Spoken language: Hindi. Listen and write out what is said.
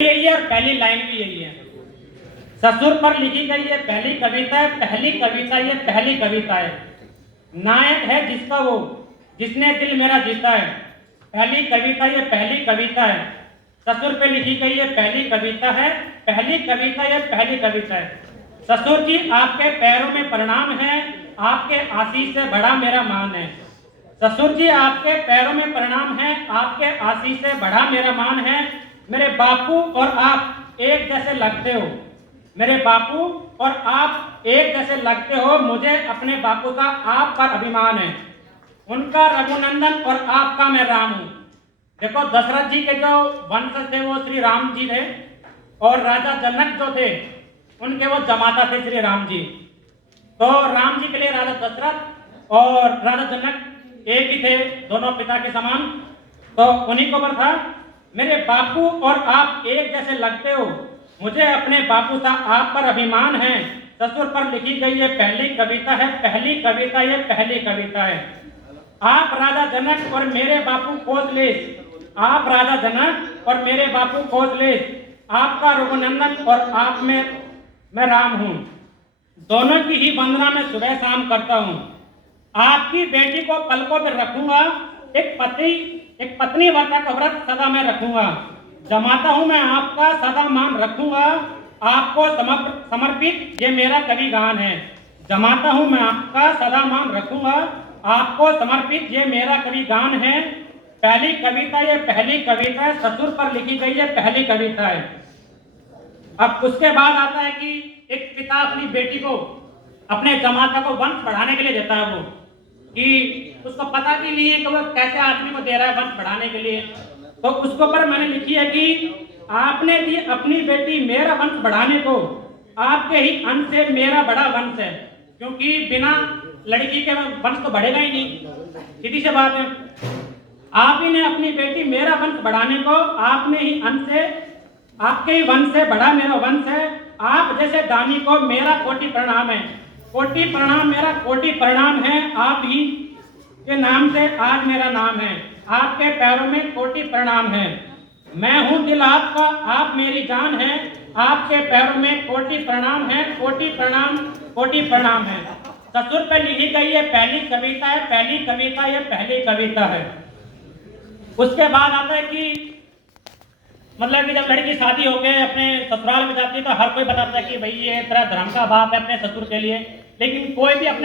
यही है और पहली लाइन भी यही है। ससुर पर लिखी गई ये पहली कविता है, पहली कविता ये पहली कविता है। नायक है जिसका वो जिसने दिल मेरा जीता है। पहली कविता ये पहली कविता है। ससुर पे लिखी गई ये पहली कविता है, पहली कविता ये पहली कविता है। ससुर जी आपके पैरों में प्रणाम है, आपके आशीष से बड़ा मेरा मान है। ससुर जी आपके पैरों में प्रणाम है, आपके आशीष से बड़ा मेरा मान है। मेरे बापू और आप एक जैसे लगते हो, मेरे बापू और आप एक जैसे लगते हो। मुझे अपने बापू का आप पर अभिमान है। उनका रघुनंदन और आपका मैं राम हूँ। देखो, दशरथ जी के जो वंशज थे वो श्री राम जी थे, और राजा जनक जो थे उनके वो जमाता थे श्री राम जी। तो राम जी के लिए राजा दशरथ और राजा जनक एक ही थे, दोनों पिता के समान। तो उन्हीं को पर था, मेरे बापू और आप एक जैसे लगते हो, मुझे अपने बापू का आप पर अभिमान है। ससुर पर लिखी गई ये पहली कविता है, पहली कविता ये पहली कविता है। आप राजा जनक और मेरे बापू कौशलेश, आप राजा जनक और मेरे बापू कौशलेश, आपका रघुनंदन और आप में मैं राम हूँ। दोनों की ही वंदना मैं सुबह शाम करता हूँ। आपकी बेटी को पलकों पर रखूंगा, एक पत्नी व्रत का व्रत सदा मैं रखूंगा। जमाता हूँ मैं आपका सदा मान रखूंगा, आपको समर्पित ये मेरा कवि गान है। जमाता हूँ मैं आपका सदा मान रखूंगा, आपको समर्पित ये मेरा कवि गान है। पहली कविता ये पहली कविता है, ससुर पर लिखी गई ये पहली कविता है। अब उसके बाद आता है कि एक पिता अपनी बेटी को, अपने जमाता को वंश बढ़ाने के लिए देता है वो, कि उसको पता भी नहीं है कि वो कैसे आदमी को दे रहा है वंश बढ़ाने के लिए। तो उसके ऊपर मैंने लिखी है कि आपने दी अपनी बेटी मेरा वंश बढ़ाने को, आपके ही अंश से मेरा बड़ा वंश है। क्योंकि बिना लड़की के वंश तो बढ़ेगा ही नहीं, सीधी सी बात है। आप ही ने अपनी बेटी मेरा वंश बढ़ाने को, आपने ही अंश से, आपके ही वंश से बड़ा मेरा वंश है। आप जैसे दानी को मेरा कोटि प्रणाम है, कोटि प्रणाम, मेरा कोटि प्रणाम है। आप ही के नाम से आज मेरा नाम है, आपके पैरों में कोटि प्रणाम है। मैं हूँ दिल आपका, आप मेरी जान है, आपके पैरों में कोटि प्रणाम है, कोटि प्रणाम, कोटि प्रणाम है। ससुर पे लिखी गई ये पहली कविता है, पहली कविता ये पहली कविता है। उसके बाद आता है कि मतलब कि जब लड़की शादी हो गए अपने ससुराल में जाती है तो हर कोई बताता है कि भाई ये तेरा धर्म का बात है अपने ससुर के लिए, लेकिन कोई भी अपने